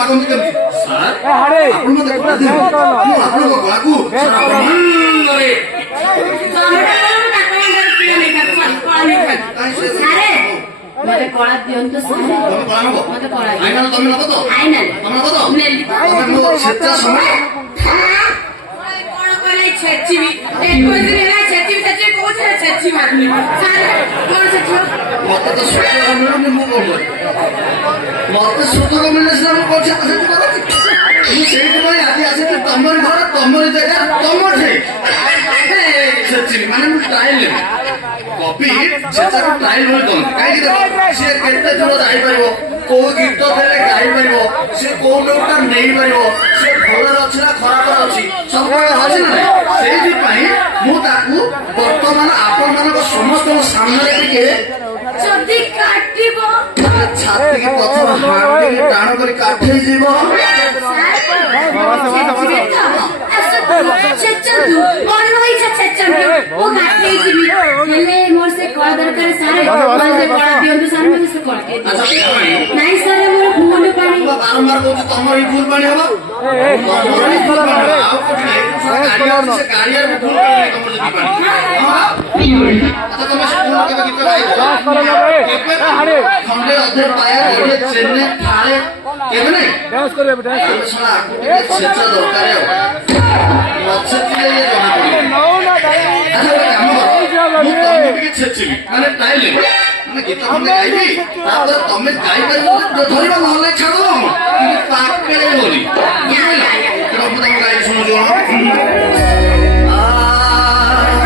ମାଗନ୍ତି କେମିତି ସାର୍ ଆପଣ ମତେ କଳା ଦିଅନ୍ତୁ ମୁଁ ଆପଣଙ୍କ ଗଳାକୁ ସାରା ବ୍ରହ୍ମାଣ୍ଡରେ मते कळा दियंतु सारे ତମେ କଳା ନବ मते कळा ଫାଇନାଲ ତମେ ନବ ତ फाइनल ତମେ ନବ ତ नेली ତମେ ମୋ ଛେଚା ସମୟ कोण कोले छेचीबी एक कोई दिन ହେଲା छेची छेची कोछ छेची मारनी सारे कोण छेची ମତେ ତ ସୁଯୋଗ ମିଳୁନି ମୁଁ କଣ କରିବି ମତେ ସୁଯୋଗ ମିଳିଲେ ସିନା ମୁଁ କଣ ଛେଚା ଛେଚି କରନ୍ତି ମୁଁ ସେଇଥିପାଇଁ ଆଜି ଆସିଛି ତମରି ଘର ତମରି ଜାଗା ତମଠି ଛେଚିବି ମାନେ ମୁଁ ଟ୍ରାଏଲ ନେବି କପି ଛେଚାକୁ ଟ୍ରାଏଲ ଭଳି କରନ୍ତି କାହିଁକି ଦେଖ ସିଏ କେତେ ଦୂର ଯାଇପାରିବ କୋଉ ଗୀତ ଦେଲେ ଗାଇପାରିବ ସିଏ କୋଉ ନୋଟଟା ନେଇପାରିବ ସିଏ ଭଲରେ ଅଛି ନା ଖରାପରେ ଅଛି ସବୁ ଅଛି ନା ସେଇଥିପାଇଁ ମୁଁ ତାକୁ ବର୍ତ୍ତମାନ ଆପଣମାନଙ୍କ ସମସ୍ତଙ୍କ ସାମ୍ନାରେ ଟିକେ ଯଦି କାଟିବ ଛାତିକି ପ୍ରଥମ ହାଣ୍ଡିକି ଟାଣ କରି କାଠେଇ ଯିବ छेचंतु कोण होईछ छेचंतु ओ काटे जिमी हेले मोर से कळा दरकार सारे मोर से कळा दियंतु सारे मोर से कळा नाही सारे मोर भूल पाणी बारंबार कହୁଛି ତମର ହିଁ ଭୁଲ ପାଣି ହବ ତମର ହିଁ ଭୁଲ ପାଣି ହବ ଆଉ କୋଠି ନାହିଁ ସେ କାରିୟର ଭୁଲ ପାଣି ତମର ଯଦି ପାଣି ଆଚ୍ଛା ତମେ ସ୍କୁଲ କେବେ ଗୀତ ଗାଇଛ ଖଣ୍ଡେ ଅଧେ ପାଏ ଗୋଟେ ଚେନ୍ନେ ଥାଳେ କେବେ ନାହିଁ डांस करिए डांस ଆମେ ଶୁଣା ଆକୁ ଟିକେ ଛେଚା ଦରକାର ନଛେଚିଲେ ଇଏ ଜଣା ପଡ଼ିବ नो ना ଆଚ୍ଛା ଗୋଟେ କାମ କର ମୁଁ ତମକୁ ଟିକେ ଛେଚିବି ମାନେ ଟ୍ରାଏଲ ନେବି ମାନେ ଗୀତ ଖଣ୍ଡେ ଗାଇବି ତାପରେ ତମେ ଗାଇପାରିବ ଧରିବ ନହେଲେ ଛାଡ଼ିଦବ କିନ୍ତୁ ପାଖରେ ବୋଲି ବୁଝିପାରିଲ ମୁଁ ତମକୁ ଗାଇବି ଶୁଣୁଛୁ